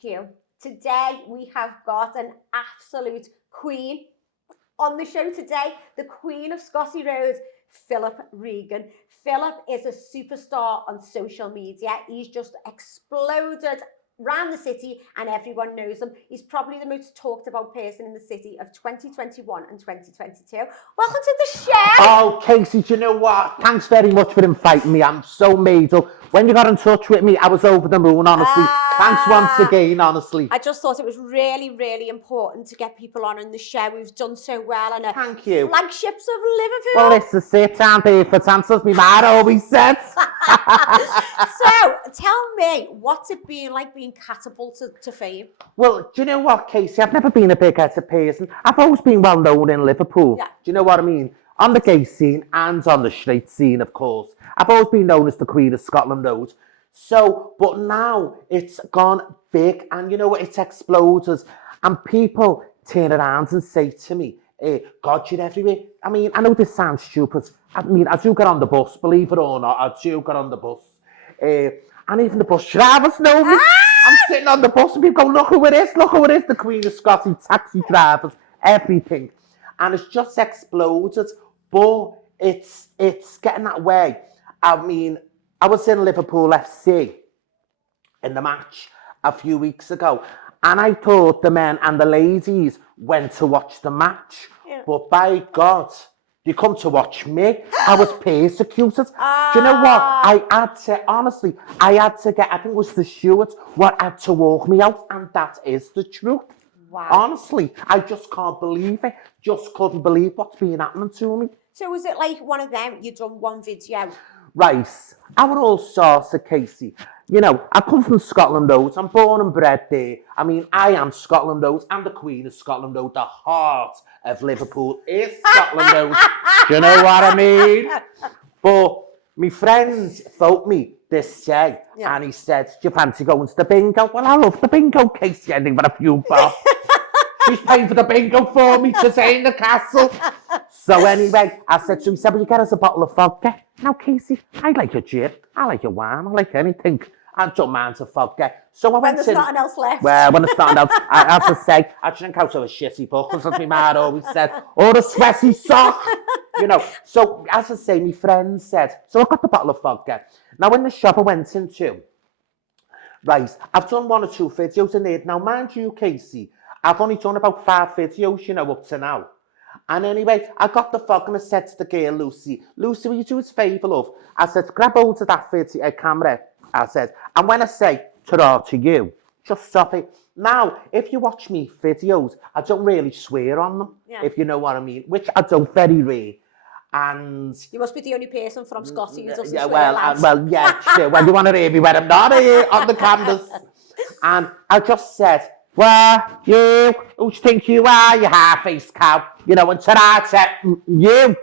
HQ. Today we have got an absolute queen on the show today, the Queen of Scotty Road, Philip Regan. Philip is a superstar on social media. He's just exploded around the city and everyone knows him. He's probably the most talked about person in the city of 2021 and 2022. Welcome to the show. Oh, Casey, do you know what? Thanks very much for inviting me. I'm so made up. When you got in touch with me, I was over the moon, honestly. Thanks once again, honestly. I just thought it was really, really important to get people on in the show. We've done so well. And thank you. Flagships of Liverpool. Well, this is it, aren't they? For answers, my man always says. So, tell me, what's it been like being catapulted to fame? Well, do you know what, Casey? I've never been a big-headed person. I've always been well known in Liverpool. Yeah. Do you know what I mean? On the gay scene and on the straight scene, of course. I've always been known as the Queen of Scotland Road. So, but now it's gone big and you know what, it's exploded. And people turn around and say to me, God, you're everywhere. I mean, I know this sounds stupid. I mean, I do get on the bus, believe it or not, I do get on the bus. And even the bus drivers know me. I'm sitting on the bus and people go, look who it is, the Queen of Scotty, taxi drivers, everything. And it's just exploded, but it's getting that way. I mean, I was in Liverpool FC in the match a few weeks ago, and I thought the men and the ladies went to watch the match, but by God, they come to watch me. I was persecuted. Do you know what? I had to get, I think it was the Stewart, what had to walk me out, and that is the truth. Wow. Honestly, I just can't believe it. Just couldn't believe what's been happening to me. So was it like one of them, you done one video? Right, our all sorts of Casey. You know, I come from Scotland Road. I'm born and bred there. I mean, I am Scotland Road. I'm the Queen of Scotland Road. The heart of Liverpool is Scotland Road. Do you know what I mean? But my friends phoned me this day and he said, do you fancy going to the bingo? Well, I love the bingo, Casey. I think for a few bob. She's paying for the bingo for me to stay in the castle. So anyway, I said to him, he said, will you get us a bottle of vodka? Now, Casey, I like a gin, I like a wine, I like anything. I don't mind a vodka. So I went when there's nothing else left. Well, when there's nothing else, I have to say, I drink out of a shitty bucket, as my man always said, or a sweaty sock. You know, so as I say, my friend said, so I got the bottle of vodka. Now, in the shop I went into, right, I've done 1 or 2 videos in there. Now, mind you, Casey, I've only done about 5 videos, you know, up to now. And anyway, I got the vodka and I said to the girl, Lucy, will you do us a favour, love? I said, grab hold of that video camera. I said, and when I say ta-ra to you, just stop it. Now, if you watch me videos, I don't really swear on them, if you know what I mean, which I don't very rare. And you must be the only person from Scotty who doesn't swear, well, yeah, sure. Well, you want to hear me when I'm not here on the cameras. And I just said, well, you, who do you think you are, you half-faced cow? You know, and ta-ra to you.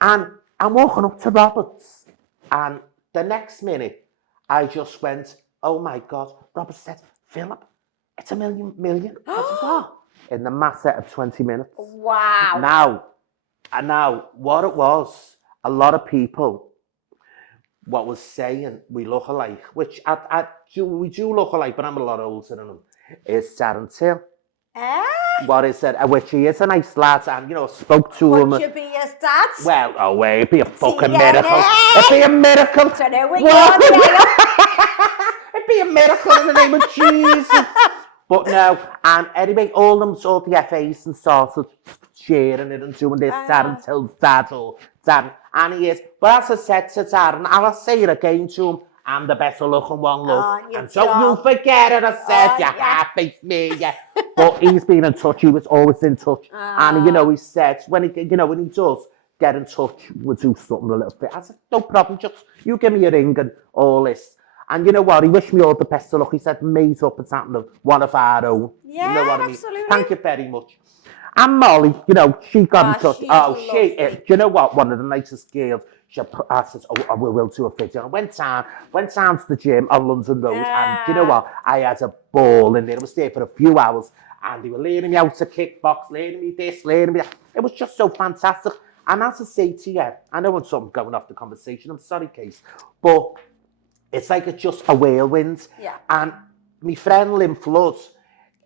And I'm walking up to Roberts, and the next minute, I just went, oh my God. Robert said, Philip, it's a million. I said, what? In the matter of 20 minutes. Wow. Now, what it was, a lot of people, what was saying, we look alike, which we do look alike, but I'm a lot older than him, is Darren Till. What is it? Which he is a nice lad, and you know, spoke to him. Would you be his dad? Well, it'd be a fucking miracle. It'd be a miracle. Don't know what you're It'd be a miracle in the name of Jesus. But no, and anyway, all the FAs and started sharing it and doing this, Darren Till's dad or Darren, and he is. But as I said to Darren, and I'll say it again to him, I'm the better looking one, love. And don't you forget it, I said, you half-faced me, But he's been in touch, he was always in touch. And, you know, he said, when he does get in touch, we'll do something a little bit. I said, no problem, just you give me a ring and all this. And you know what, he wished me all the best of luck. He said, mate up, it's happening, one of our own. Yeah, you know what I mean? Absolutely. Thank you very much. And Molly, you know, she got in touch. She is. You know what, one of the nicest girls. I said, we will do a video. And I went down to the gym on London Road, and you know what? I had a ball in there. I was there for a few hours, and they were learning me how to kickbox, learning me this, learning me that. It was just so fantastic. And as I say to you, I know when something's going off the conversation, I'm sorry, Case, but it's like it's just a whirlwind. Yeah. And my friend Lynn Flood,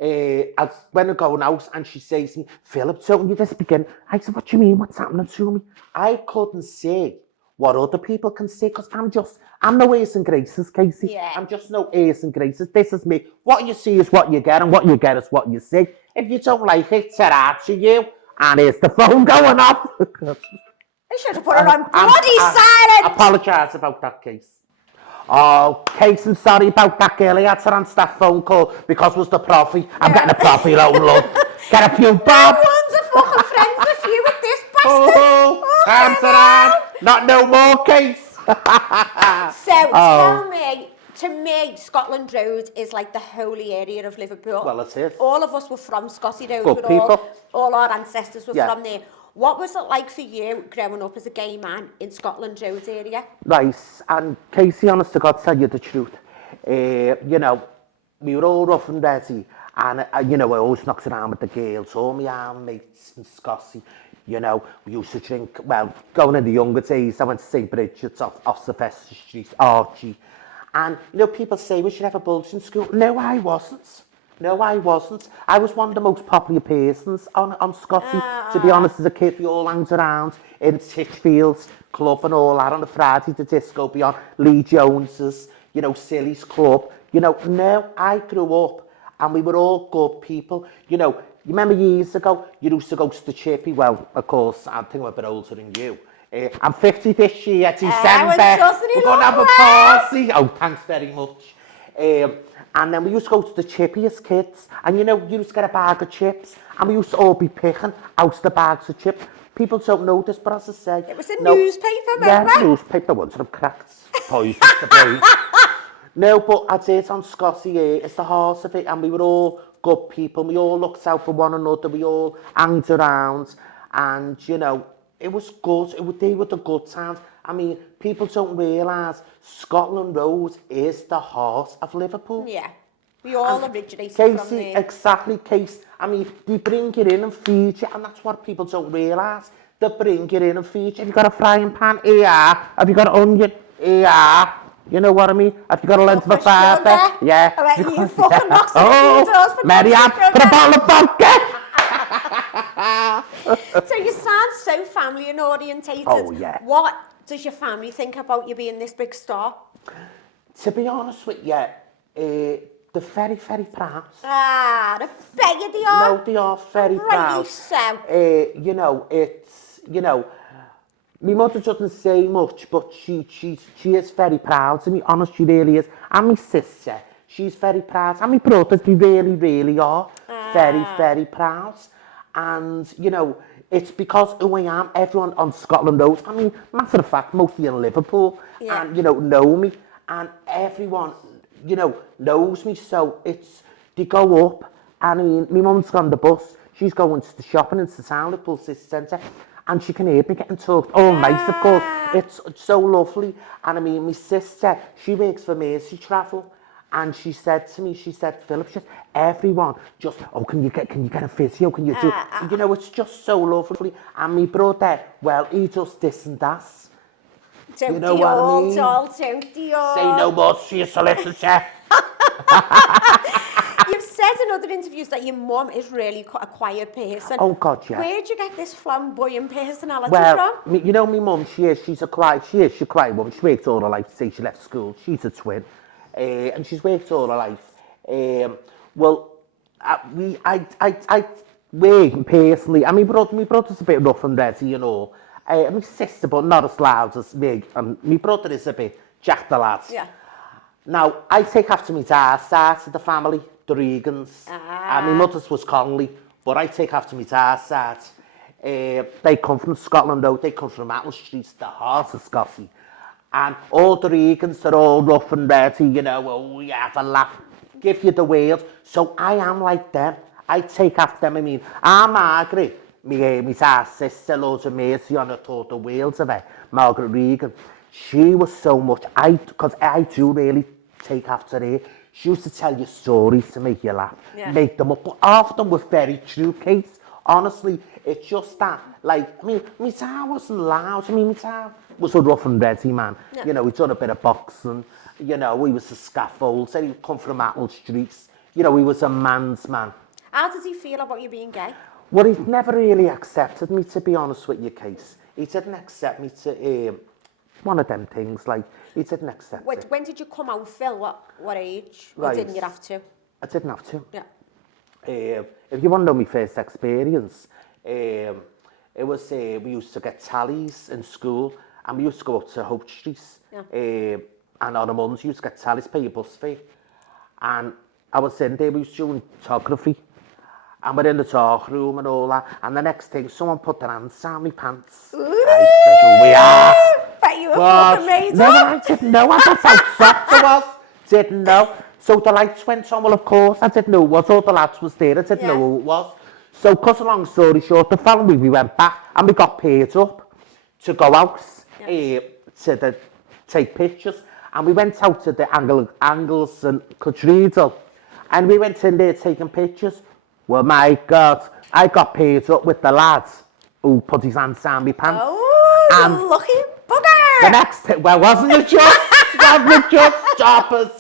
as when we're going out, and she says to me, Philip, don't you just begin? I said, what do you mean? What's happening to me? I couldn't see what other people can see, because I'm no airs and graces, Casey. Yeah. I'm just no airs and graces. This is me. What you see is what you get, and what you get is what you see. If you don't like it, ta-ra to you. And here's the phone going off. I should have put it on bloody silent. Apologise about that, Case. Oh, Case, I'm sorry about that girl. I had to answer that phone call because it was the profit. I'm getting a profit loan, love. Get a few bob. No one's a fucking friend with you with this bastard. Oh, answer that. Not no more, Case. So, tell me, to me, Scotland Road is like the holy area of Liverpool. Well, it is. All of us were from Scotty Road. Good people. All our ancestors were from there. What was it like for you growing up as a gay man in Scotland Road area? Right, and Casey, honest to God, tell you the truth. You know, we were all rough and ready, and you know, I always knocked around with the girls, all my arm mates in Scotty. You know, we used to drink, well, going in the younger days, I went to St. Bridget's off Sylvester Street, Archie. And, you know, people say we should have a bulge in school. No, I wasn't. No, I wasn't. I was one of the most popular persons on Scotty. To be honest, as a kid, we all hanged around in Titchfield's club and all that on a Friday, the disco beyond, Lee Jones's, you know, Silly's club. You know, no, I grew up and we were all good people. You know, you remember years ago, you used to go to the Chippy. Well, of course, I think I'm a bit older than you. I'm 50 this year, December. We're going to have a party. Oh, thanks very much. And then we used to go to the Chippy as kids. And, you know, you used to get a bag of chips. And we used to all be picking out the bags of chips. People don't know this, but as I say... It was a newspaper, remember? Yeah, newspaper. Once I've cracked. Poisoned the brain. No, but I'd say it's on Scotty here. It's the heart of it. And we were all good people. We all looked out for one another. We all hanged around. And, you know, it was good. They were the good times. I mean, people don't realise Scotland Road is the heart of Liverpool. Yeah. We all originated Casey, from there. Exactly, Case. I mean, they bring it in and feed you, and that's what people don't realise. They bring it in and feed you. Have you got a frying pan? Yeah. Have you got an onion? Yeah. You know what I mean? Have you got a length of a fibre? Yeah. I bet you fucking knock some doors for Marianne, put a bottle of vodka! So you sound so family and orientated. Oh, yeah. What does your family think about you being this big star? To be honest with you, they're very, very proud. I bet you they are. No, they are very proud. So. You know, it's, you know, my mother doesn't say much, but she is very proud. To be honest, she really is. And my sister, she's very proud. And my brothers, they really, really are very, very proud. And, you know, it's because who I am, everyone on Scotland Road, I mean, matter of fact, mostly in Liverpool, and, you know me, and everyone, you know, knows me, so it's, they go up, and I mean, my mum's on the bus, she's going to the shopping into town, Liverpool City Centre, and she can hear me getting talked all night, of course, it's so lovely, and I mean, my sister, she works for Mercy Travel, and she said to me, she said, Philip, she said, everyone just, oh, can you get a physio? Can you do, you know, it's just so lovely. And my brother, well, he does this and that. You know what I mean? Don't Say no more to your solicitor. You've said in other interviews that your mum is really a quiet person. Oh, God, yeah. Where'd you get this flamboyant personality from? You know, my mum, she's a quiet woman. She worked all her life, say she left school. She's a twin. And she's worked all her life. Well, I work personally. And my brother's a bit rough and ready, you know. My sister, but not as loud as me. And my brother is a bit Jack the lad. Yeah. Now, I take after my dad's side of the family, the Regans. And my mother's was Conley, but I take after my dad's side. They come from Scotland Road. They come from Atlas Street, the heart of Scotty. And all the Regans are all rough and ready, you know, oh, you have a laugh, give you the wheels. So I am like them. I take after them. I mean, Margaret, my dad's sister, loads of mercy on her, taught the wheels of her, Margaret Regan. She was so much, because I do really take after her. She used to tell you stories to make you laugh, make them up, but half of them were very true, Kate. Honestly, it's just that, like, I mean, my dad wasn't loud. I mean, my dad was a rough and ready man. Yeah. You know, he'd done a bit of boxing You know, he was a scaffold, said he'd come from Attle Streets. You know, he was a man's man. How does he feel about you being gay? Well, he never really accepted me, to be honest with your case. He didn't accept me to, one of them things, like, he didn't accept it. When did you come out, Phil? What age? Or Right. didn't you have to? I didn't have to. Yeah. If you want to know my first experience, it was, we used to get tallies in school, and we used to go up to Hope Street. Yeah. And on a Monday, you used to get tallies, pay your bus fee. And I was sitting there, we used to do photography. And we're in the talk room and all that. And the next thing, someone put their hands down my pants. Ooh. I said, "Oh, we are." Bet you were fucking made No, up. I didn't know. That's how soft it was. Didn't know. So the lights went on. Well, of course, I didn't know what all the lads was there. I didn't know who it was. So, cut a long story short, the following week we went back and we got paid up to go out to take pictures. And we went out to the Angles and Cathedral. And we went in there taking pictures. Well, my God, I got paid up with the lads who put his hands down my pants. Oh, And you lucky bugger. the next thing, well, wasn't it just? Wasn't it just choppers?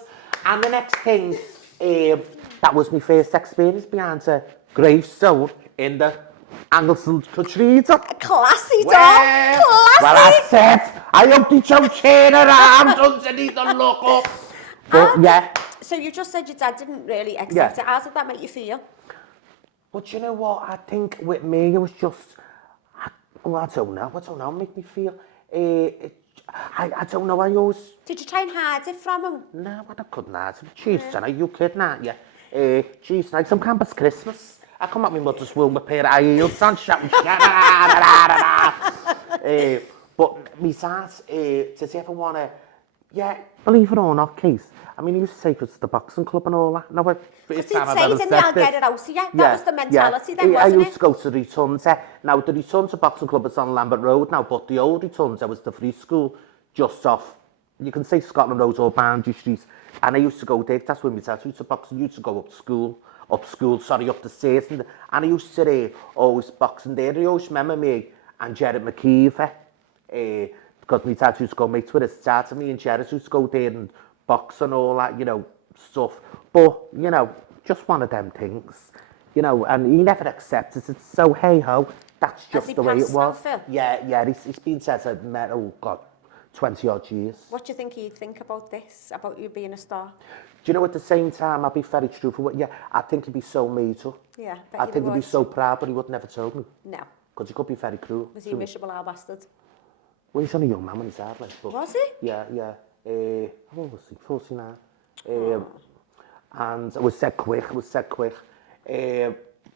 And the next thing, that was my first experience behind a gravestone in the Angleston Cathedral. Classy, dog. Well, Classy. I said, I hope they don't turn around underneath and look up. But yeah. So you just said your dad didn't really accept it. How did that make you feel? But you know what? I think with me, it was just, I don't know, make me feel, I don't know, I always... Did you try and hide it from him? No, I couldn't hide it. Jeez, Jenna, you kidding, aren't you? Jeez, like some campus Christmas. I come at my mother's womb with a pair of high heels on, shouting, but my dad, does he ever want to, believe it or not, Case, I mean, he used to take us to the boxing club and all that. No, Because he'd say, didn't he, I'll get it out of you. That was the mentality then, I wasn't used to go to the Rotunda. Now, the Rotunda boxing club is on Lambert Road now, but the old Rotunda was the free school just off, you can say Scotland Road or Boundary Street. And I used to go there, that's when my dad used to box, and used to go up the stairs. And I used to always boxing there. I always remember me and Jared McKeever, because my dad used to go mates with his dad, and me and Jared used to go there and box and all that, you know, stuff. But, you know, just one of them things, you know, and he never accepted it. So, hey-ho, that's just the way it was. Phil? Yeah, he's been said I've met, oh, God, 20-odd years. What do you think he'd think about this, about you being a star? Do you know, at the same time, I'll be very truthful. Yeah, I think he'd be so made up. Yeah, I think he'd be so proud, but he would never tell me. No. Because he could be very cruel. Was he a miserable old bastard? Well, he's only a young man when he's hard, like. But, was he? Yeah. How old was he? 49. And it was said quick.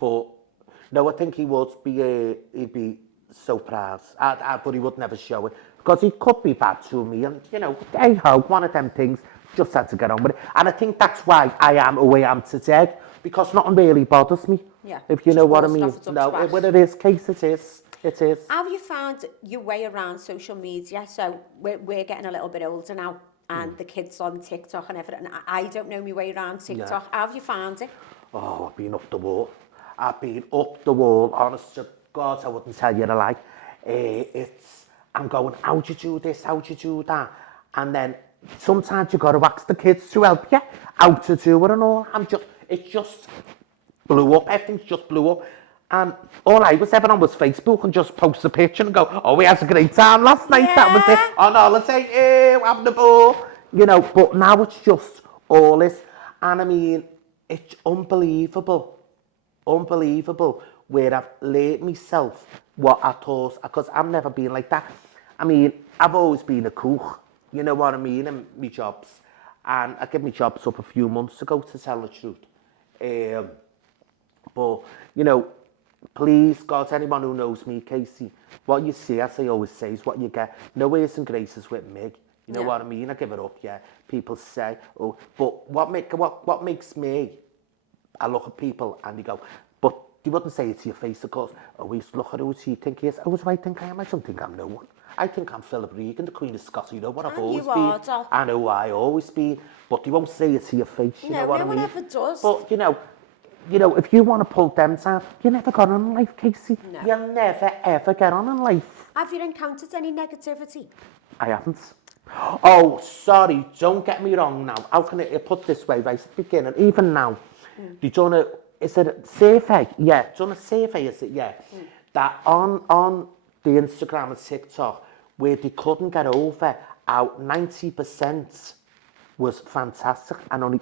But no, I think he would be. He'd be so proud. But he would never show it because he could be bad to me. And you know, hey ho, one of them things. Just had to get on with it. And I think that's why I am who I am today, because nothing really bothers me. Yeah. If you know what I mean. No, when it is case, it is. It is. How have you found your way around social media? So we're getting a little bit older now, and the kids on TikTok and everything. I don't know my way around TikTok. Yeah. How have you found it? Oh, I've been up the wall. Honest to God, I wouldn't tell you a lie. I'm going, how'd you do this? How'd you do that? And then sometimes you got to ask the kids to help you how to do it and all. It just blew up. Everything just blew up. And all I was ever on was Facebook and just post a picture and go, oh, we had a great time last night. Yeah. That was it. On holiday, having the ball. You know, but now it's just all this. And I mean, it's unbelievable where I've laid myself what I thought, because I've never been like that. I mean, I've always been a cook, you know what I mean, in my jobs. And I gave my jobs up a few months ago, to tell the truth. But, you know, please, God, anyone who knows me, Casey, what you see, as I always say, is what you get. No airs and graces with me. You know what I mean? I give it up, yeah. People say, oh, but what makes me, I look at people and they go, but you wouldn't say it to your face, of course. Always look at who you think he is. Who do I think I am? I don't think I'm no one. I think I'm Philip Regan, the Queen of Scotty Road, what I've always been. I know I always been, but you won't say it to your face, you know what I mean? No one ever does. But, you know, if you want to pull them down, you never got on in life, Casey. No. You'll never, ever get on in life. Have you encountered any negativity? I haven't. Oh, sorry, don't get me wrong now. How can I put this way, right at the beginning, even now, they done a, is it a survey? Yeah, done a survey, is it? Yeah. That on the Instagram and TikTok, where they couldn't get over, out 90% was fantastic and only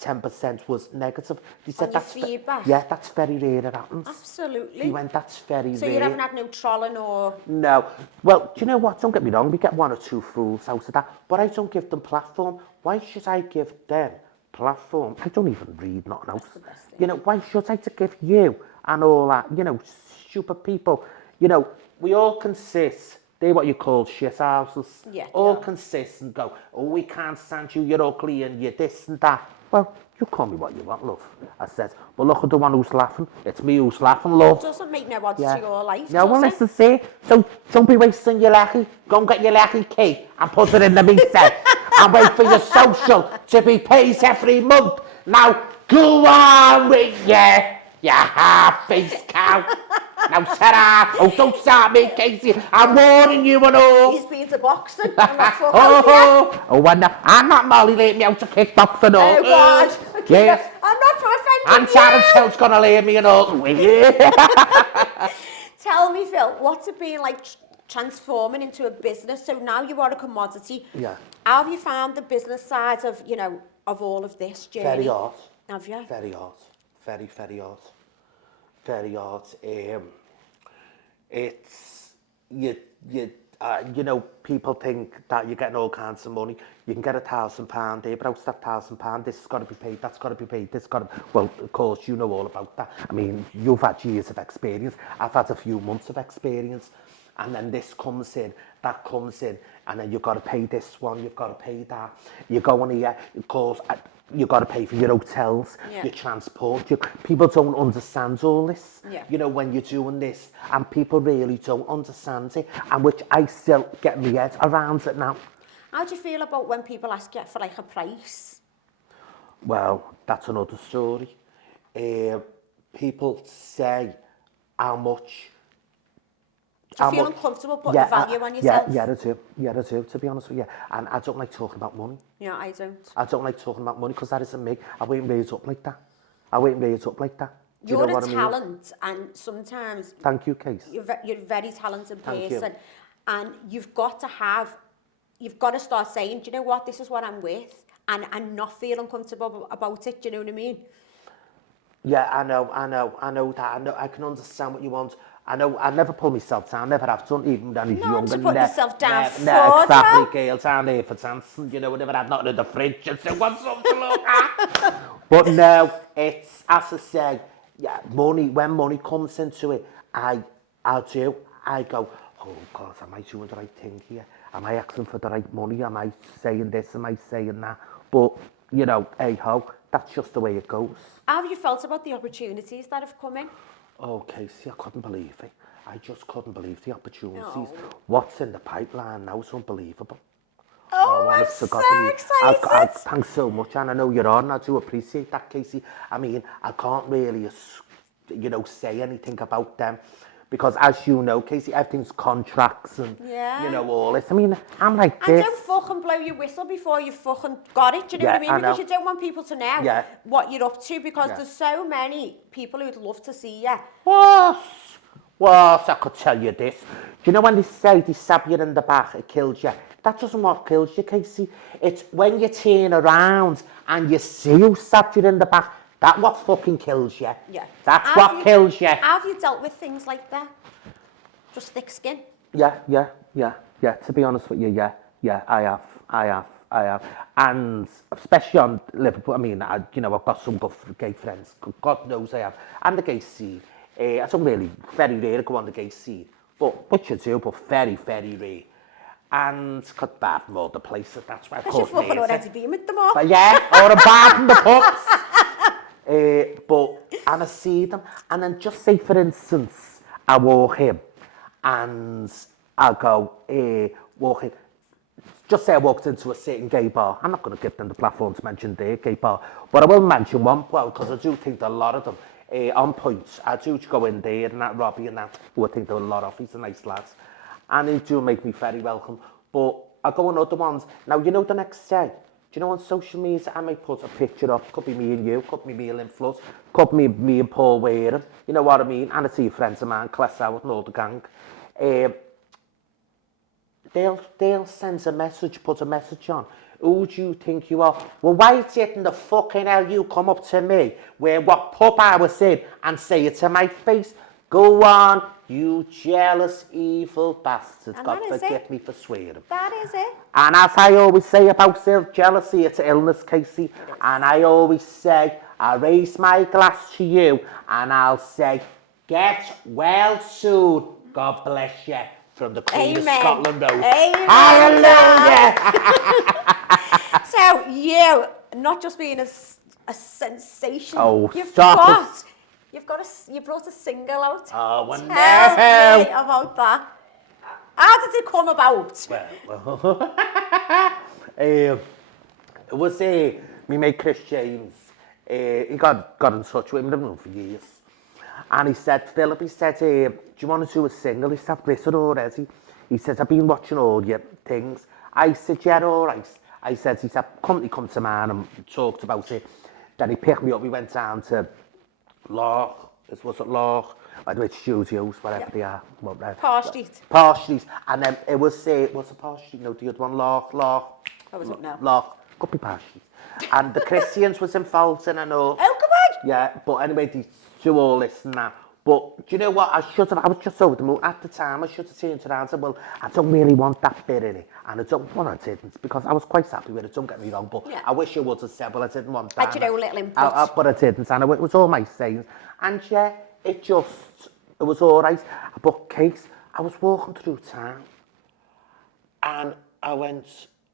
10% was negative. They said On your that's feedback? yeah, that's very rare it happens. Absolutely. He went, that's very So rare. you haven't had no trolling or... No. Well, do you know what? Don't get me wrong. We get one or two fools out of that. But I don't give them platform. Why should I give them platform? I don't even read nothing else. the best thing. You know, why should I to give you and all that, you know, stupid people? You know, we all consist. They're what you call shit houses. Yeah, All yeah. consist and go, oh, we can't stand you, you're ugly and you're this and that. Well, you call me what you want, love. I said, well, look at the one who's laughing. It's me who's laughing, love. It doesn't make no odds to your life, No, well, does it? listen, see. So don't be wasting your lecky. Go and get your lecky key and put it in the meter and wait for your social to be paid every month. Now, go on with you half-faced cow. Now, ta-da. Oh, don't start me, Casey. I'm warning you and all. He's been to boxing. I'm not fucking out yet. I'm not Molly letting me out to kickbox and all. Oh, God. Okay, Yes. I'm not And offending Sharon you. Till's gonna lay me and all. Tell me, Phil, what's it been like transforming into a business? So now you are a commodity. Yeah. How have you found the business side of, you know, of all of this journey? Very hard. Have you? Very hard. Very, very hard. Very hard. It's you know, people think that you're getting all kinds of money. You can get £1,000 here, but how's that £1,000? This has got to be paid, that's got to be paid, this got to... Well, of course, you know all about that. I mean, you've had years of experience. I've had a few months of experience. And then this comes in, that comes in, and then you've got to pay this one, you've got to pay that. You go on here, of course, you've got to pay for your hotels, your transport. People don't understand all this, you know, when you're doing this. And people really don't understand it, and which I still get my head around it now. How do you feel about when people ask you for like a price? Well, that's another story. People say how much... Do you feel uncomfortable putting a value on yourself? Yeah, I do. Yeah, I do, to be honest with you. And I don't like talking about money. Yeah, I don't. I don't like talking about money because that isn't me. I wouldn't raise up like that. I wouldn't raise up like that. Do you You're know what a I mean? talent, and sometimes... Thank you, Case. You're a very talented Thank person. you. And you've got to start saying, do you know what, this is what I'm with, and not feel uncomfortable about it, do you know what I mean? Yeah, I know that. I can understand what you want. I know, I never pull myself down, never have done, even when I was younger. To put yourself down No, exactly, girls, I'm there for dancing, you know, I never had nothing in the fridge, just want something to look at. But no, it's, as I say, yeah, money, when money comes into it, I go, oh God, am I doing the right thing here? Am I asking for the right money? Am I saying this? Am I saying that? But, you know, hey ho, that's just the way it goes. How have you felt about the opportunities that have come in? Oh, Casey, I couldn't believe it. I just couldn't believe the opportunities. No. What's in the pipeline now is unbelievable. Oh, I'm honest to so God, excited. thanks so much, and I know you're on. I do appreciate that, Casey. I mean, I can't really, you know, say anything about them. Because as you know, Casey, everything's contracts and, you know, all this. I mean, I'm like this. And don't fucking blow your whistle before you fucking got it, do you know what I mean? Because you don't want people to know what you're up to, because there's so many people who'd love to see you. What? I could tell you this. Do you know when they say they stab you in the back, it kills you? That doesn't what kills you, Casey. It's when you turn around and you see who stabbed you in the back. That's what fucking kills you. Yeah. That's what kills you. Have you dealt with things like that? Just thick skin? Yeah. To be honest with you, yeah, I have. And especially on Liverpool, I mean, you know, I've got some good gay friends. God knows I have. And the gay scene. I don't really, very rare to go on the gay scene. But, which you do, but very, very rare. And got bad from all the places, that's why I call it. Because you've fucking already been with them all. But yeah, or a bad from the pubs. And I see them, and then just say, for instance, I walk in, and I go, walk in. Just say I walked into a certain gay bar. I'm not going to give them the platform to mention their gay bar, but I will mention one, well, because I do think that a lot of them, on points, I do go in there, and that Robbie and that, who I think there are a lot of, he's a nice lad, and they do make me very welcome. But I go on other ones. Now, you know, the next day, do you know on social media, I might put a picture up, could be me and you, could be me and Lynn Flood, could be me and Paul Wareham, you know what I mean? And I see friends of mine, Class Out and all the gang. They'll send a message, put a message on. Who do you think you are? Well, why didn't the fucking hell you come up to me, where what pub I was in, and say it to my face? Go on, you jealous, evil bastard. And God that is forgive it. me for swearing. That is it. And as I always say about jealousy, it's illness, Casey. And I always say, I raise my glass to you, and I'll say, get well soon. God bless you. From the Queen of Scotland Road. Amen. Hallelujah! So you, not just being a sensation. Oh, you stop brought a single out. Oh, well, Tell no. me about that. How did it come about? Well, it was me mate Chris James. He got in touch with him, I've known for years. And he said, Philip, do you want to do a single? He said, I've written already. He said, I've been watching all your things. I said, yeah, all right. He said, come to mine and talked about it. Then he picked me up, we went down to Loch, was it Loch? I don't know, studios, whatever they are. Parr Street. Parr Street. And then it was it Parr Street? No, the other one, Loch. I wasn't know. Loch. Could be Parr Street. And the Christians was involved in, I know. Oh, come on. Yeah, but anyway, they do all this and that. But do you know what? I was just over the moon. At the time, I should have turned around and said, well, I don't really want that bit in it. And I didn't, because I was quite happy with it, don't get me wrong. But yeah. I wish I would have said, well, I didn't want that. Had your own little input. But I didn't, and it was all my sayings. And yeah, it was all right. But Kate, I was walking through town, and I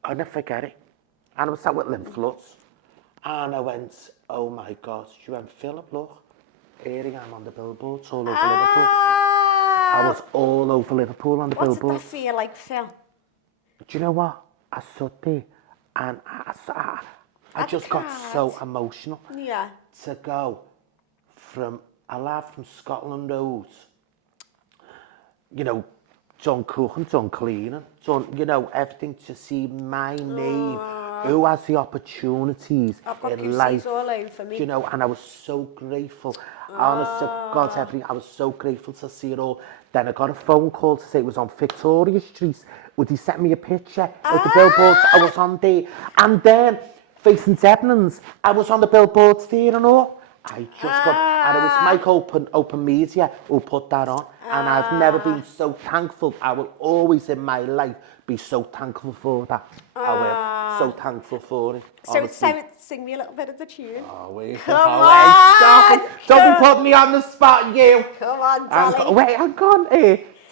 never forget it. And I was sat with Lynn Flood, and I went, oh my God, she went, Philip, look. Here I am on the billboards all over Liverpool. I was all over Liverpool on the billboards. What did that feel like, Phil? Do you know what? I stood there and I just got so emotional. Yeah. To go from a lad from Scotland Road, you know, done cooking, done cleaning, done, you know, everything, to see my name. Who has the opportunities in life? All over me. You know, and I was so grateful. Honest to God, everything. I was so grateful to see it all. Then I got a phone call to say it was on Victoria Street. Would he send me a picture of the billboards? I was on there. And then, facing Debenhams, I was on the billboards there and all. I just got, and it was Mike Open Media who put that on. And I've never been so thankful. I will always in my life be so thankful for that. I will. So thankful for it. So sing me a little bit of the tune. Oh, wait. Come on. Stop it. Don't be putting me on the spot, you. Come on, darling. Wait, hang on.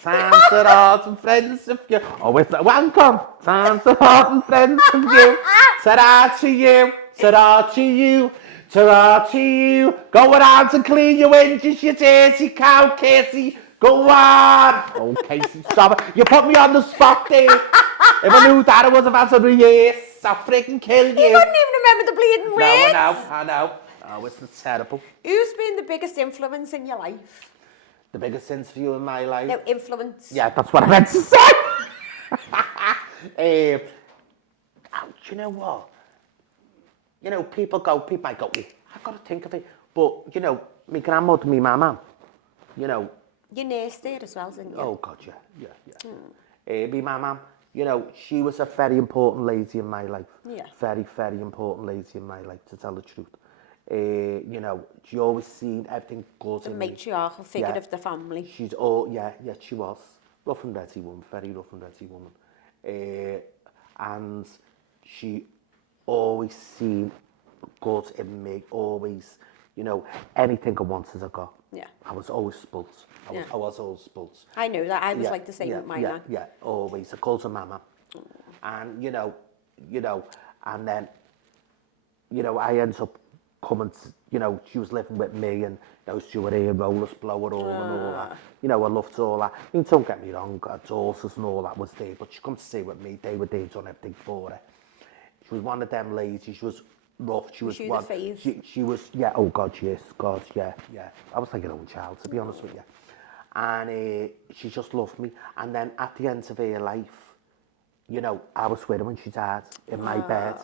Time to heart and friends of you. Oh, wait, hang on. Time to heart and friends of you. Ta-da to you. Ta-da to you. Ta-ra to you. Go around to clean your winches, you dirty cow, Casey. Go on. Oh, Casey, stop it. You put me on the spot there. If I knew that, I would have answered with yes. I'll freaking kill you. You wouldn't even remember the bleeding words. No, I know. Oh, it's terrible. Who's been the biggest influence in your life? The biggest interview in my life? No, influence. Yeah, that's what I meant to say. Do you know what? You know, people might go, I've got to think of it. But, you know, my grandmother, my mama, you know. You nursed her as well, didn't you? Oh, God, yeah. My mama, you know, she was a very important lady in my life. Yeah. Very, very important lady in my life, to tell the truth. You know, she always seen everything good in me. The matriarchal figure of the family. She was. Rough and ready woman, very rough and ready woman. And she always seen good in me, always, you know, anything I wanted I got. Yeah. I was always spoilt. I was always spoilt. I know that. I was like the same with my man. Yeah, always. I called her mama. And, you know, and then, you know, I ended up coming to, you know, she was living with me and, you know, Stewart here, rollers, blower, all and all that. You know, I loved all that. I mean, don't get me wrong, her daughters and all that was there, but she come to stay with me. They were there, done everything for her. She was one of them ladies. She was rough. She was one. She was, yeah, oh God, yes, God, yeah. I was like her own child, to be honest with you. And she just loved me. And then at the end of her life, you know, I was with her when she died in my bed.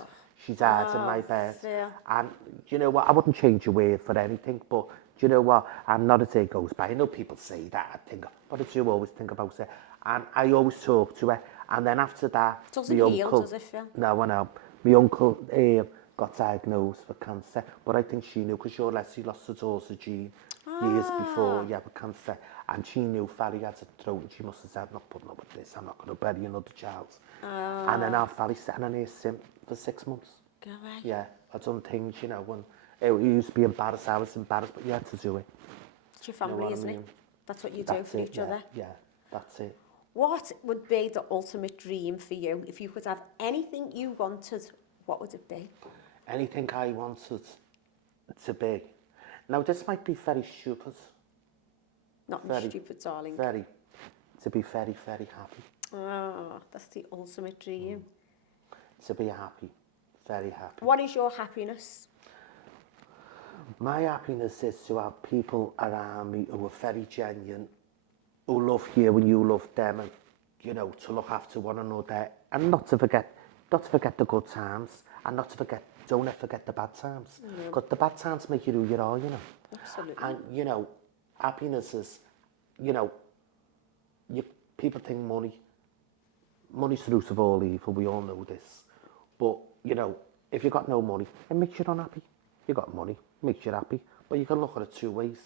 She died in my bed. Phil. And you know what? I wouldn't change a word for anything, but do you know what? And not a day goes by. I know people say that, I think, but I do always think about it. And I always talk to her. And then after that, Doesn't my heal, uncle, does it, Phil? no, I know. My uncle got diagnosed with cancer, but I think she knew because your Leslie lost her daughter Jean years before, yeah, with cancer, and she knew Fally had a throat, and she must have said, "I'm not putting up with this. I'm not going to bury another child." And then our Fally sat in her sim for 6 months. Go away. Yeah, I done things, you know, when it used to be embarrassed, I was embarrassed, but you had to do it. It's your family, what I isn't mean? it? That's what you do That's for it, each yeah, other. yeah, that's it. What would be the ultimate dream for you? If you could have anything you wanted, what would it be? Anything I wanted to be. Now, this might be very stupid. Not Very, stupid, darling. to be very, very happy. Oh, that's the ultimate dream. To be happy, very happy. What is your happiness? My happiness is to have people around me who are very genuine, who love you and you love them, and you know, to look after one another, and not to forget the good times, and don't ever forget the bad times, because the bad times make you who you are, you know. Absolutely. And you know, happiness is, you know, people think money's the root of all evil. We all know this, but you know, if you got no money, it makes you unhappy. You got money, makes you happy, but you can look at it two ways.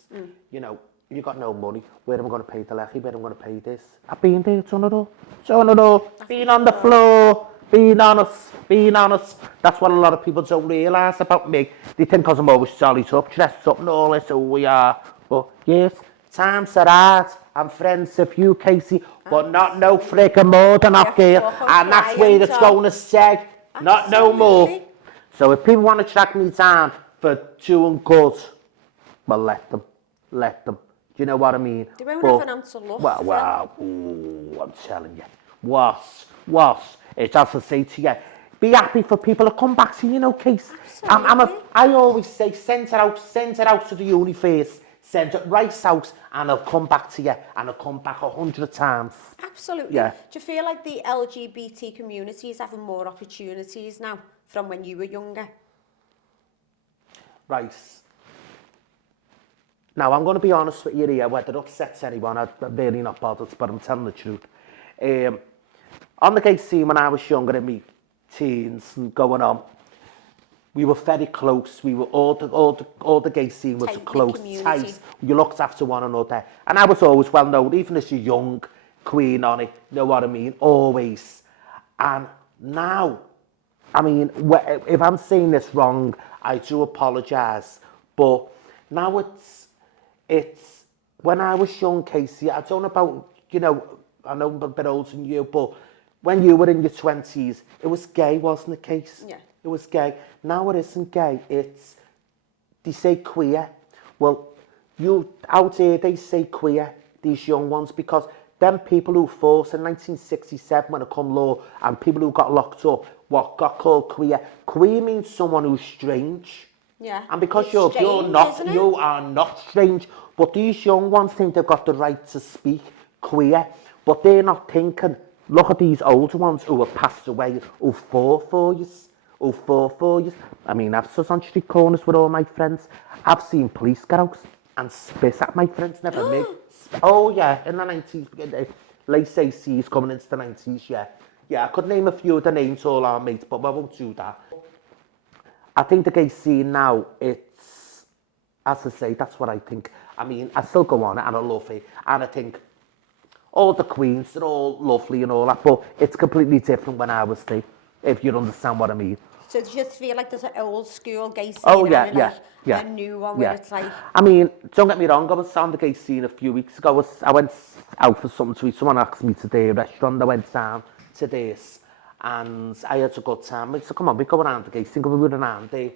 You know, you got no money. Where am I going to pay the levy? Where am I going to pay this? I've been there, done it all. Been on the floor. Being honest. That's what a lot of people don't realise about me. They think because I'm always jollied up, dressed up and all this, who we are. But yes, times are hard. I'm friends with you, Casey, but not no friggin' more than up here. And that's where it's going to stay. Not no more. So if people want to track me down for doing good, well, let them. Do you know what I mean? They won't have an answer, look. Well, ooh, I'm telling you. Was. It's as I say to you, be happy for people to come back to you, know, Case. I always say, send it out to the universe, send it right out, and it'll come back to you, and it'll come back 100 times. Absolutely. Yeah. Do you feel like the LGBT community is having more opportunities now from when you were younger? Right. Now, I'm going to be honest with you here, whether it upsets anyone, I'm really not bothered, but I'm telling the truth. On the gay scene when I was younger, in my teens and going on, we were very close. We were all the gay scene was close, tight. You looked after one another, and I was always well known, even as a young queen on it. You know what I mean? Always. And now, I mean, if I'm saying this wrong, I do apologise. But now it's when I was young, Casey. I don't know about, you know, I know I'm a bit older than you, but when you were in your 20s, it was gay, wasn't it, Case? Yeah. It was gay. Now it isn't gay. They say queer. Well, out here they say queer, these young ones, because them people who fought in 1967 when it come law, and people who got locked up, what got called queer. Queer means someone who's strange. Yeah. And because It's you are not strange, but these young ones think they've got the right to speak queer, but they're not thinking. Look at these older ones who have passed away, who fought for you. I mean, I've stood on street corners with all my friends. I've seen police get out and spit at my friends, never me. Oh yeah, in the 90s, late 80s, coming into the 90s, yeah. Yeah, I could name a few of the names, all our mates, but I won't do that. I think the gay scene now, it's, as I say, that's what I think. I mean, I still go on it and I love it. And I think all the queens, they're all lovely and all that, but it's completely different when I was there, if you understand what I mean. So do you just feel like there's an old school gay scene and a new one where it's like... I mean, don't get me wrong, I was on the gay scene a few weeks ago. I went out for something to eat. Someone asked me to a restaurant. I went down to this and I had a good time. I said, come on, we go around the gay scene, we were around there.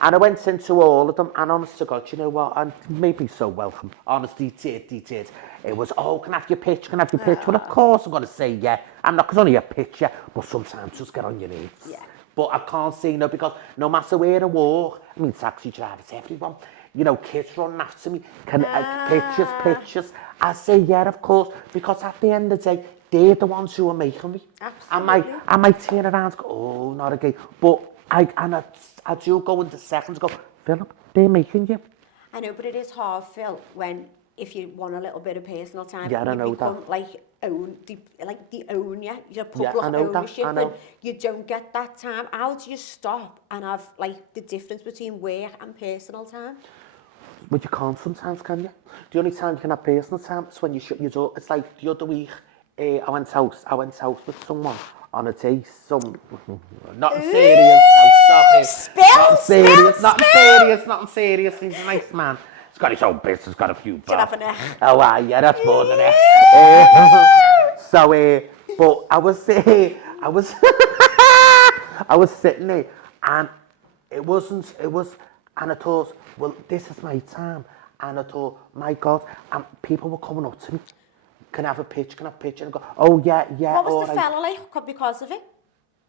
And I went into all of them, and honest to God, you know what, and made me so welcome. Honestly, he did. It was, oh, can I have your pitch? Well, of course I'm going to say yeah. I'm not, because only a picture, but sometimes just get on your knees. Yeah. But I can't say no, because no matter where I walk, I mean, taxi drivers, everyone, you know, kids running after me, pictures. I say yeah, of course, because at the end of the day, they're the ones who are making me. Absolutely. I might turn around and go, oh, not again. But I do go into seconds and go, Philip, they're making you. I know, but it is hard, Phil, when if you want a little bit of personal time, Yeah, I you know become that. like the own you. Your Yeah, public I know that, ownership, I know. and you don't get that time. How do you stop and have like the difference between work and personal time? But you can't sometimes, can you? The only time you can have personal time is when you shut your door. It's like the other week, I went out with someone on a date. Nothing serious. I'm sorry. Spill, spill, Nothing spill. serious. Nothing serious. He's a nice man. He's got his own business. Got a few Do you have bucks. an egg? Oh, yeah, that's more than that. But I was, I was sitting there, and it was, and I thought, well, this is my time. And I thought, my God, and people were coming up to me. Can I have a pitch? Can I have a pitch? And I go, oh, yeah, What was all the right. fella like because of it?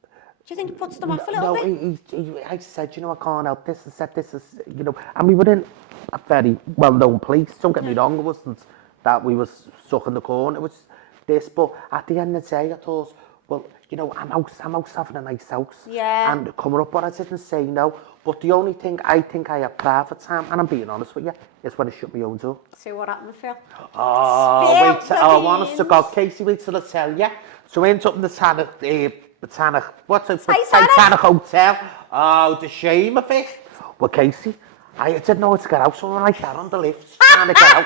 Do you think it puts them off a little No, bit? I said, I can't help this. I said, this is, and we were in a very well-known place. Don't get me wrong, it wasn't that we was stuck in the corner. It was this, but at the end of the day, I thought, well, I'm out having a nice house. Yeah. And coming up, but I didn't say no. But the only thing I think I have private time, and I'm being honest with you, is when I shut my own door. So what happened, Phil? Oh, Spill wait, the honest to beans. God, Casey, wait till I tell you. So we ended up in the Titanic? Titanic Hotel. Oh, the shame of it. Well, Casey, I didn't know how to get out, so I'm like that on the lift, trying to get out.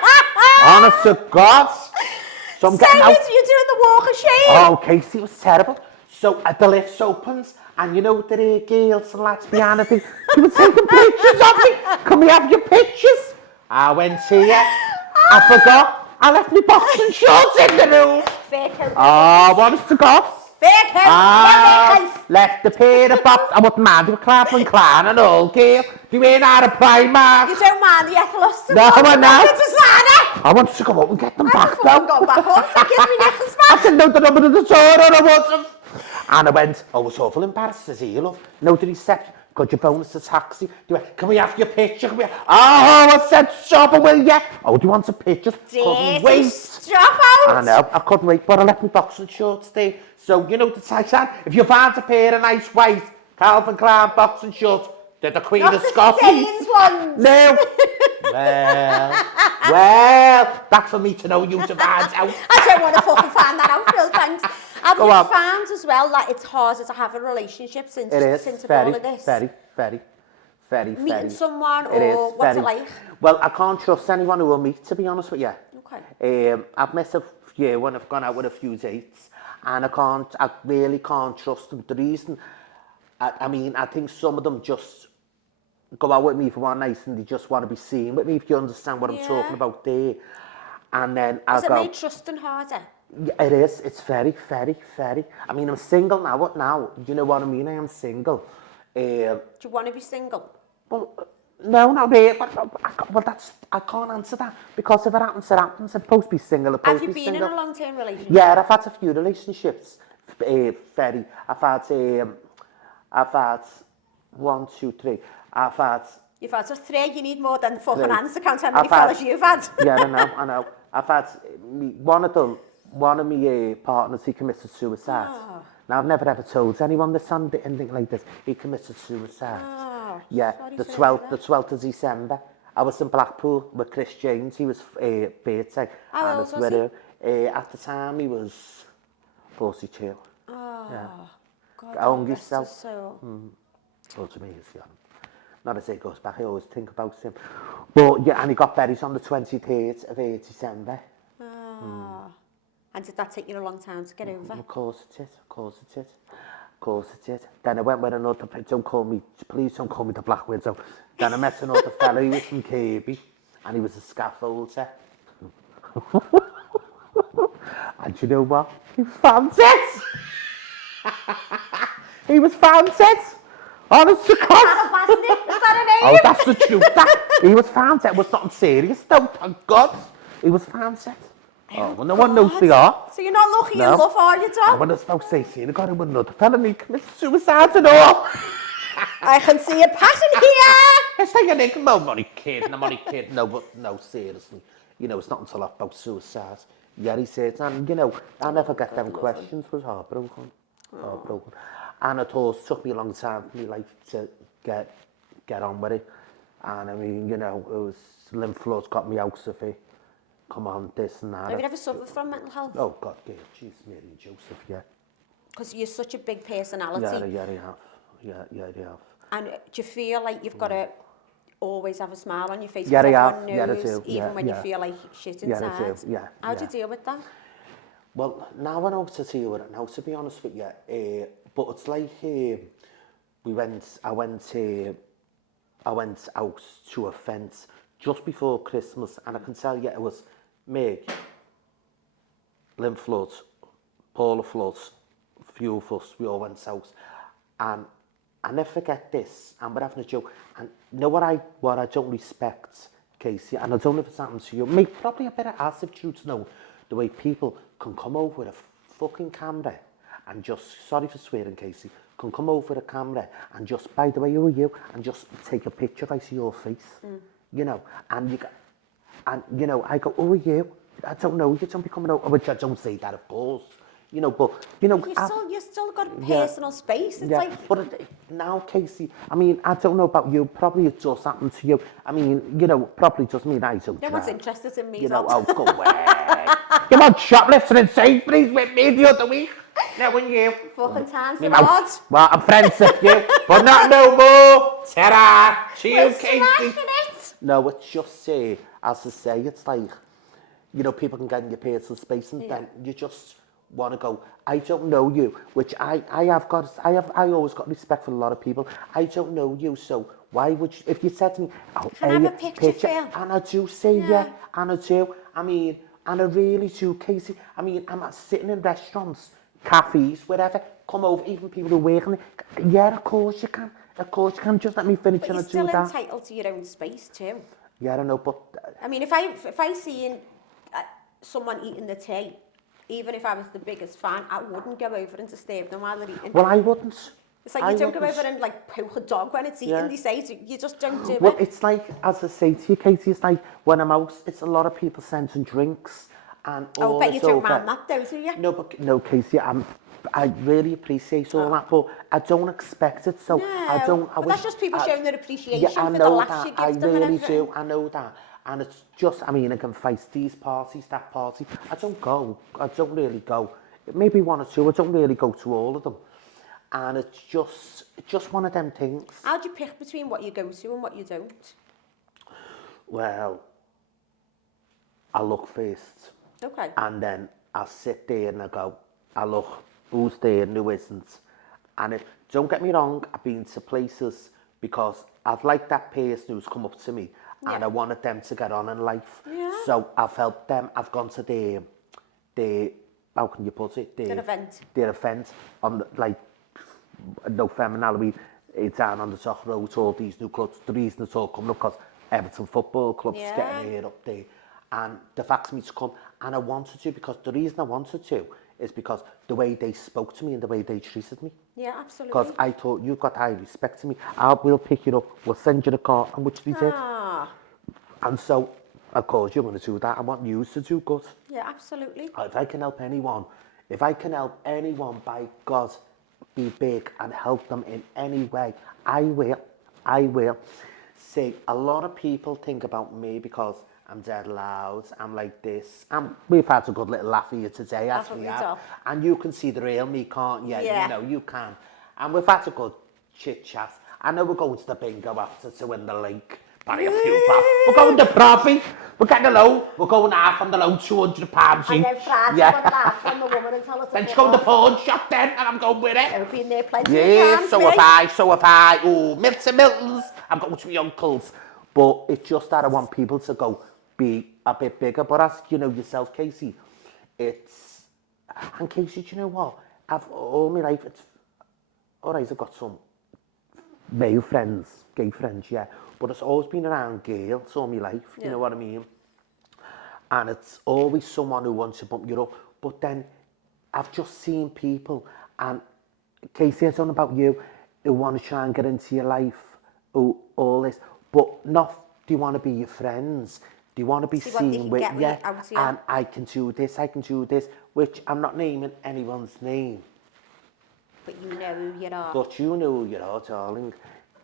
Honest to God. So I'm getting out. You're doing the walk of shame. Oh, Casey, it was terrible. So the lift opens, and the girls and lads behind the thing, they were taking pictures of me. Can we have your pictures? I went here. I forgot. I left my boxing shorts in the room. Fake out. Oh, honest to God. Fake out. Left the pair of box. I wouldn't mind. They were Clapham Clan and all, girl. They weren't out of Primark. You don't mind the Eccleston No, I know. designer. I wanted to go up and get them I back, just though. fucking got back home, so give me necklace back. I didn't know the number of the door, and I wasn't. And I went, I was awful embarrassed to see you, love. No, the reception. Got your bonus to taxi. They went, can we have your picture? Oh, I said, stop it, will ya? Oh, do you want a picture? Couldn't wait. Drop out. I know, I couldn't wait, but I left my boxing shorts there. So, the Titan, if you find a pair of nice white Calvin Klein boxing shorts, they're the Queen of Scotty. Not the Stains ones. No. Well, that's for me to know, you to find out. I don't want to fucking find that out, Phil, thanks. I've Go just on. found as well that it's harder to have a relationship since It is since very, all of this. very, Meeting someone, It is or what's very. it like? Well, I can't trust anyone who will meet, to be honest with you. Okay. I've missed a few when I've gone out with a few dates, and I really can't trust them. The reason, I think some of them just go out with me for one night and they just want to be seen with me, if you understand what I'm talking about there. And then Has it made trusting harder? Yeah, it is. It's very. I'm single now. Do you know what I mean? I am single. Do you want to be single? Well, no, not really. I can't answer that, because if it happens, it happens. I'm supposed to be single. Have you been in a long-term relationship? Yeah, I've had a few relationships. I've had 1, 2, 3. You've had 3. You need more than the fucking 3. hands to count how many fellas you've had. Yeah, I know. I've had one of my partners. He committed suicide. Oh. Now, I've never ever told anyone this on anything like this. He committed suicide. Oh, Yeah, sorry the to 12th, hear the that. 12th of December. I was in Blackpool with Chris James. He was birthday. How and old it's was with her. At the time, he was 42. Oh, Yeah. God, Hung rest his himself. soul. Well, to me, it's young. Not as it goes back, I always think about him. But yeah, and he got buried on the 23rd of December. Oh. And did that take you a long time to get over? Of course it did. Then I went with another, please don't call me the Black Widow. Then I met another fella, he was from Kirby, and he was a scaffolder. And you know what? He was found dead. He was found dead. Honest to God. Is that a name? Oh, that's the truth. He was found dead. It was something serious, though, thank God. He was found dead. Oh, well, no one knows they are. So you're not looking in love, are you, I Tom? when I was about 16, I got him with another fella and he committed suicide and all. I can see a pattern here. It's like an I'm only kidding. No, but no, seriously. It's not until about suicide Yeah, he said, and you know, I never get God them love him. questions, was heartbroken. Heartbroken. And of course, it took me a long time for me life to get on with it. And I mean, you know, it was lymph floods got me out of it. Come on, this and that. Have you ever suffered from mental health? Oh, God, yeah, jeez, Mary and Joseph, yeah. Because you're such a big personality. Yeah, they have. Yeah, they have. And do you feel like you've got to always have a smile on your face? Yeah, Because they everyone have. Yeah, they knows, do. even when you Yeah. feel like shit Yeah, inside. they do. Yeah. How do you deal with that? Well, now I know what to deal with it now, to be honest with you. But it's like, I went out to a fence just before Christmas, and I can tell you it was Meg, lymph floods, Paula floods, few of us, we all went out, and I never forget this, and we're having a joke, and you know what I don't respect, Casey, and I don't know if it's happened to you, maybe probably a bit of acid truth know, the way people can come over with a fucking camera and just, sorry for swearing, Casey, can come over with a camera and just, by the way, who are you? And just take a picture of I see your face, you know, and you know, I go, who are you? I don't know, you don't be coming over, which I don't say that, of course, you know, but, you know. You still got personal space. It's like... But now, Casey, I mean, I don't know about you, probably it does happen to you. I mean, you know, probably does mean I don't No one's interested in me. You know, oh, go away. Come on, shoplifting in Sainsbury's with me the other week. Now when you... Fucking times Me are hard. mouth. Well, I'm friends with you, but not no more. Ta-ra. Cheers, We're Casey. smashing it. No, it's just, as I say, it's like, you know, people can get in your personal space and then you just want to go, I don't know you, which I always got respect for a lot of people. I don't know you, so why would you, if you said to me, oh, Can I have a picture, Phil? and I do say and I do, I mean, and I really do, Casey. I mean, I'm sitting in restaurants, cafes, wherever, come over, even people who work in it. Yeah, of course you can. Of course you can. Just let me finish But and I you're do still that. entitled to your own space too. Yeah, I know, but... I mean, if I seen someone eating the tea, even if I was the biggest fan, I wouldn't go over and disturb them while they're eating. Well, I wouldn't. It's like you don't go over and like poke a dog when it's eating. They say you just don't do Well, it. it's like, as I say to you, Katie, it's like when I'm out, it's a lot of people sending drinks and all Oh, bet you this don't over. mind that though, do you? No, but no, Casey, I really appreciate all that, but I don't expect it, so I don't. But that's just people showing their appreciation for the know laughs you that. give them and really everything. do. I know that, and it's just. I mean, I can face these parties, that party. I don't go. I don't really go. Maybe one or two. I don't really go to all of them, and it's just one of them things. How do you pick between what you go to and what you don't? Well, I look first. Okay. And then I'll sit there and I go, I look, who's there and who isn't. And don't get me wrong, I've been to places because I've liked that person who's come up to me and I wanted them to get on in life. Yeah. So I've helped them. I've gone to their how can you put it? Their event. Their event on no feminine Halloween. It's down on the top road, all these new clubs. The reason it's all coming up because Everton Football Club's getting here up there. And the fact me to come, and I wanted to because the reason I wanted to is because the way they spoke to me and the way they treated me. Yeah, absolutely. Because I thought, you've got high respect to me, we'll pick you up, we'll send you the car, and which they did. And so, of course, you're going to do that. I want you to do good. Yeah, absolutely. If I can help anyone, by God, be big and help them in any way, I will. See, a lot of people think about me because I'm dead loud, I'm like this. We've had a good little laugh here today, as we have. And you can see the real me, can't you? Yeah. You know, you can. And we've had a good chit chat. I know we're going to the bingo after to win the link. Buy a few pounds. We're going to Profi. We're getting a loan. We're going half on the loan, £200 each. And then Frad's going to laugh from the woman and tell us. Then she's going to the pawn shop then, and I'm going with it. I've been there plenty of times, so have I. Oh, Milton's. I'm going to my uncle's. But it's just that I want people to go be a bit bigger. But as you know yourself, Casey, it's... And Casey, do you know what? All my life, it's... All right, I've got some male friends, gay friends, yeah. But it's always been around girls all my life, you know what I mean? And it's always someone who wants to bump you up. But then I've just seen people, and Casey, I don't know about you, who want to try and get into your life, who all this, but not do you want to be your friends. They want to be See what they seen can with get you, out of you. and I can do this, which I'm not naming anyone's name. But you know who you are. But you know who you are, darling.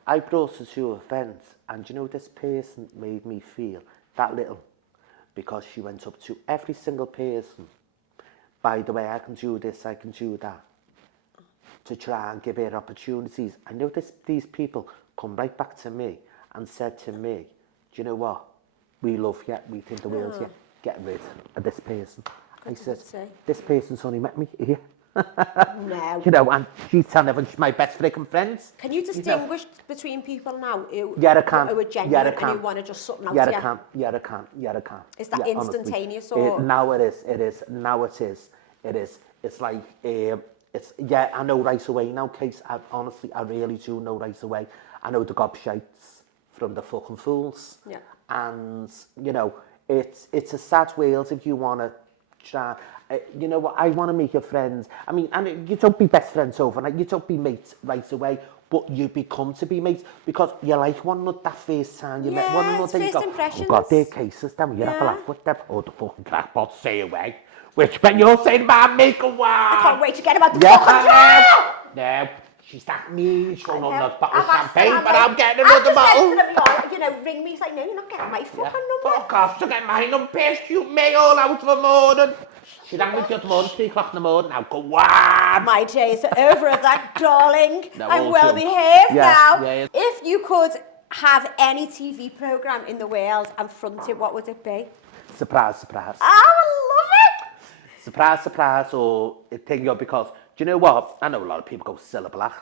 I brought her to events, and you know this person made me feel that little, because she went up to every single person. By the way, I can do this, I can do that, to try and give her opportunities. I know these people come right back to me and said to me, do you know what? We love you, we think the world's you. Get rid of this person. I said, this person's only met me here. No. You know, and she's telling everyone she's my best freaking friends. Can you distinguish between people now who, Yeah, I can. who are genuine Yeah, I and can. who want to just something out Yeah, of I you? can. Yeah, I can. Yeah, I can. Is that yeah, instantaneous honestly. or? Now it is. It is. Now it is. It is. It's like, it's, yeah, I know right away now, Case. Honestly, I really do know right away. I know the gobshites from the fucking fools. Yeah. And, you know, it's a sad world if you want to try. You know what, I want to make your friends. I mean, and you don't be best friends overnight. You don't be mates right away. But you become to be mates because you like one another that first time you met one another. It's first go, impressions. oh God, they're cases, then you have a laugh with them. Oh, the fucking crackpots, stay away. Which when you're saying about make a wow. I can't wait to get about the fucking trial. No, she's that mean. She's going on the bottle of I've asked her, champagne, but I'm getting I've another just bottle. said to them, you know, ring me. He's like, no, you're not getting my fucking number. Fuck off, she'll get my number, shoot me all out of the morning. She rang me the other morning, 3 o'clock in the morning, now go on. My days are over at that, darling. No, I'm all well jokes. behaved now. Yeah. If you could have any TV programme in the world and front it, what would it be? Surprise, surprise. Oh, I love it. Surprise, surprise, or a thing, because, do you know what? I know a lot of people go Cilla Black.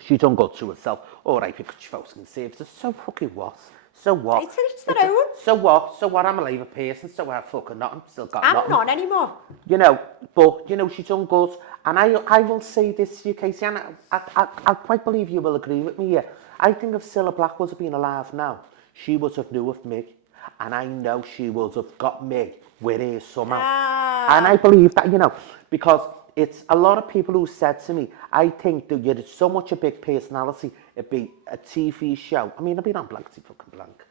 She done good to herself. All right, because she fucking saves us. So fucking what? So what? It's their own. So what? So what? I'm a Labour person, so I fucking not. I'm still got I'm nothing. not anymore. You know, but, you know, she's done good. And I will say this to you, Casey, and I quite believe you will agree with me here. I think if Cilla Black was been alive now, she would have knew of me. And I know she would have got me with her somehow. And I believe that, you know, because it's a lot of people who said to me, I think that you're so much a big personality, it'd be a TV show. I mean, I've been on Blankety fucking Blank.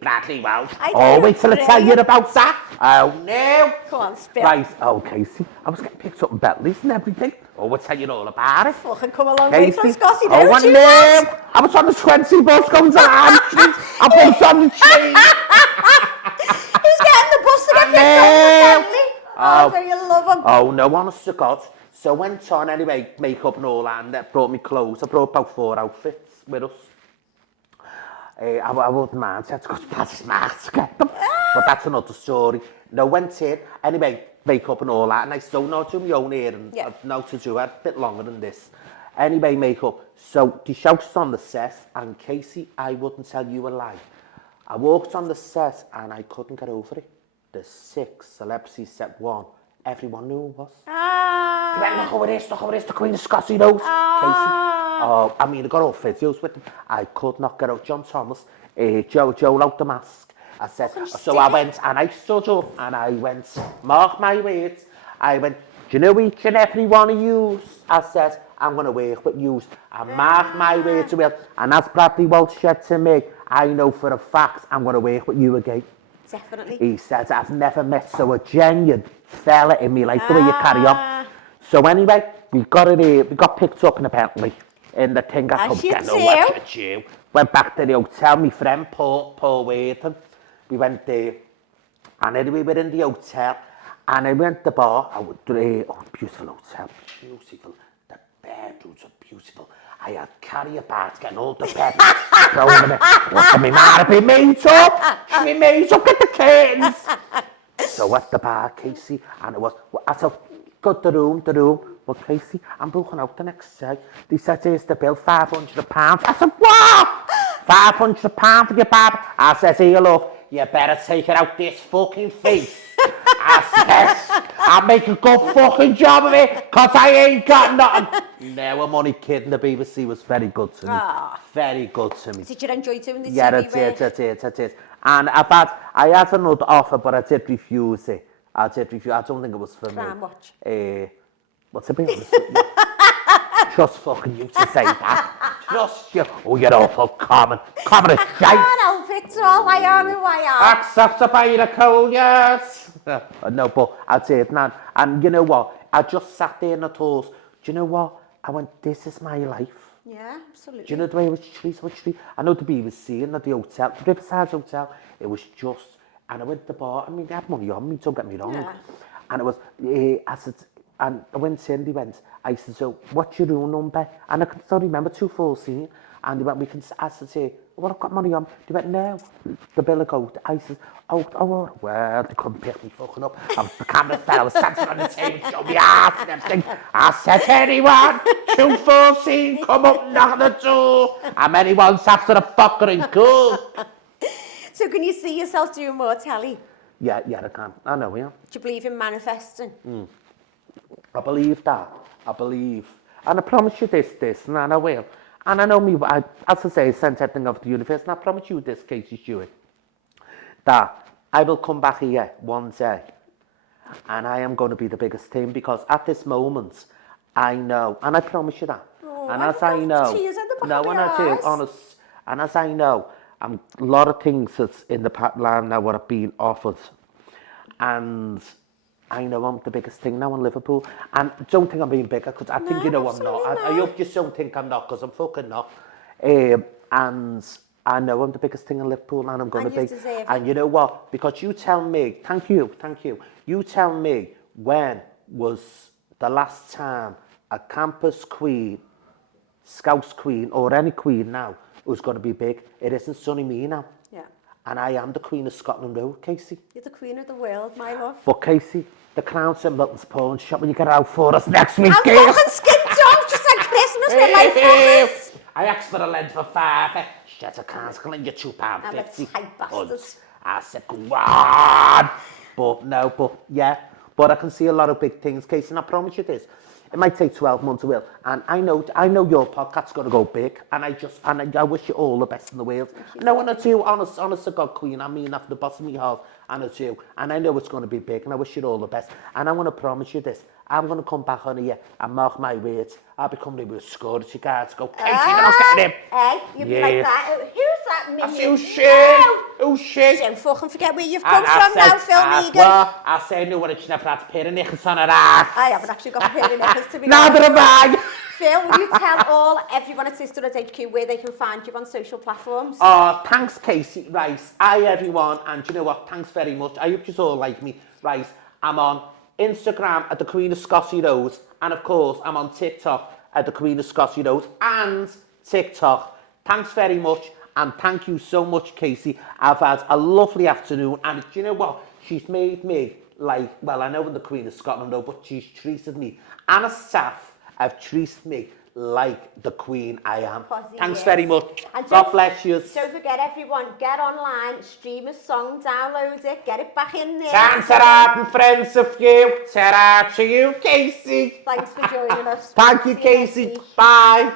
Bradley Welsh. Oh, wait till I tell you about that. Oh, no. Come on, spill. Right, oh, Casey, I was getting picked up in Bentleys and everything. Oh, we'll tell you all about it. Fucking come a long way from Scotty Road, oh, you no. lads. I was on the 20 bus going down. I bumped on the train. Who's getting the bus to get picked up from Bentley? Oh, so you love him. Oh, no, honest to God. So went on anyway, makeup and all that, and that brought me clothes. I brought about 4 outfits with us. I wouldn't mind, I had to go to Plaza Smart to get them. But that's another story. No, went in, anyway, makeup and all that, and I still know to do my own hair, and I know to do it a bit longer than this. Anyway, makeup. So the shouts on the set, and Casey, I wouldn't tell you a lie. I walked on the set, and I couldn't get over it. The 6 celebrities set 1. Everyone knew who it was. Look how it is, the Queen of Scotty Road. Casey. Oh, I mean, I got all videos with them. I could not get out. John Thomas, Joe out the mask. I said, so I went and I stood up and I went, mark my words. I went, do you know each and every one of you? I said, I'm going to work with you. And mark my words, Will. And as Bradley Welsh said to me, I know for a fact I'm going to work with you again. Definitely. He said, I've never met so a genuine fella in me, like the way you carry on. So anyway, we got picked up in a Bentley. In the thing, I couldn't get no watch at you. Went back to the hotel, my friend Paul Worthing. We went there, and anyway, we were in the hotel, and I went to the bar. Beautiful hotel, beautiful. The bedrooms are beautiful. I had carrier bags getting all the bed. What's my man be made up? She be made up, get the curtains. So at the bar, Casey, and it was, I said, got the room. Well, Casey, I'm booking out the next day. They said, here's the bill, £500. I said, what? £500 for your barber? I said, here, love, you better take it out this fucking face. I said, I'll make a good fucking job of it, because I ain't got nothing. No, I'm only kidding. The BBC was very good to me. Very good to me. Did you enjoy doing the TV I did. And I had another offer, but I did refuse it. I don't think it was for me. Watch. What's it been? Just fucking you to say that. Just you. Oh, you're awful common. Common as I shite. can't help it, all I am who I am. Accept by the cold, yes. No, but I'd say it now. And you know what? I just sat there and I thought, do you know what? I went, this is my life. Yeah, absolutely. Do you know the way it was treated? I know the BBC and at the hotel, the Riverside Hotel, it was just, and I went to the bar, I mean, they had money on me, don't get me wrong. Yeah. And it was, I said, and I went in, they went, I said, so what's your room number? And I can still remember 214. And they went, I said, hey, well, I've got money on. They went, no, the bill will go. I said, oh, well, they couldn't pick me fucking up. The camera fell, I was standing on the table, showed me ass and everything. I said, anyone, 214, come up, knock on the door. And anyone's after the fucking cool. So can you see yourself doing more telly? Yeah, I can. I know, yeah. Do you believe in manifesting? I believe that. I believe. And I promise you this, and I will. And I know me, as I say, I sent everything of the universe, and I promise you this, Casey Stewart, that I will come back here one day, and I am going to be the biggest thing, because at this moment, I know, and I promise you that. Oh, and I as I know, tears at the back no, of and your I do, eyes. honest, and as I know, a lot of things that's in the pipeline now what have been offered, and I know I'm the biggest thing now in Liverpool. And don't think I'm being bigger, because I think No, you know I'm absolutely not. I not. hope you don't think I'm not, because I'm fucking not. And I know I'm the biggest thing in Liverpool, and I'm going And to you be. deserve it. And you know what? Because you tell me, thank you. You tell me when was the last time a campus queen, Scouse queen, or any queen now was going to be big. It isn't Sonny Me now. Yeah. And I am the Queen of Scotland Road, Casey. You're the queen of the world, my love. But Casey, the Crown St Milton's pawn shop when you get out for us next week. I'm fucking skipped off just like Christmas with my fuckers. I asked for a lens for £5. She said, I can't claim you £2.50. I'm a tight bastard. I said, go on. But no, but yeah. But I can see a lot of big things, Casey, and I promise you this. It might take 12 months, it will. And I know your podcast's going to go big. And I wish you all the best in the world. No, and I do, honest to God, Queen, I mean, after the bottom of my heart, and I do. And I know it's going to be big, and I wish you all the best. And I want to promise you this. I'm going to come back on here and mark my words. I'll be coming here with security guards. Go, Casey, then I'll get him. Hey, you'd be like that. Who's that That's minion? who's shit. Who's shit. Don't fucking forget where you've come from now, Phil Regan. Well, I say no, when it's never had a pair of knickers on her ass. I haven't actually got a pair of knickers to be Neither have I. Phil, will you tell everyone at Sisterhood HQ where they can find you on social platforms? Oh, thanks, Casey. Right. Hi, everyone. And you know what? Thanks very much. I hope you all like me. Right. I'm on Instagram at the Queen of Scotty Road. And of course, I'm on TikTok at the Queen of Scotty Road and TikTok. Thanks very much. And thank you so much, Casey. I've had a lovely afternoon. And do you know what? She's made me like, well, I know I'm the Queen of Scotland, though, but she's treated me. And a staff have treated me like the Queen I am. Thanks very much. And God bless you. Don't forget, everyone, get online, stream a song, download it, get it back in there. Ta-ra and friends of you. Ta-ra to you, Casey. Thanks for joining us. Thank you, Casey. Bye.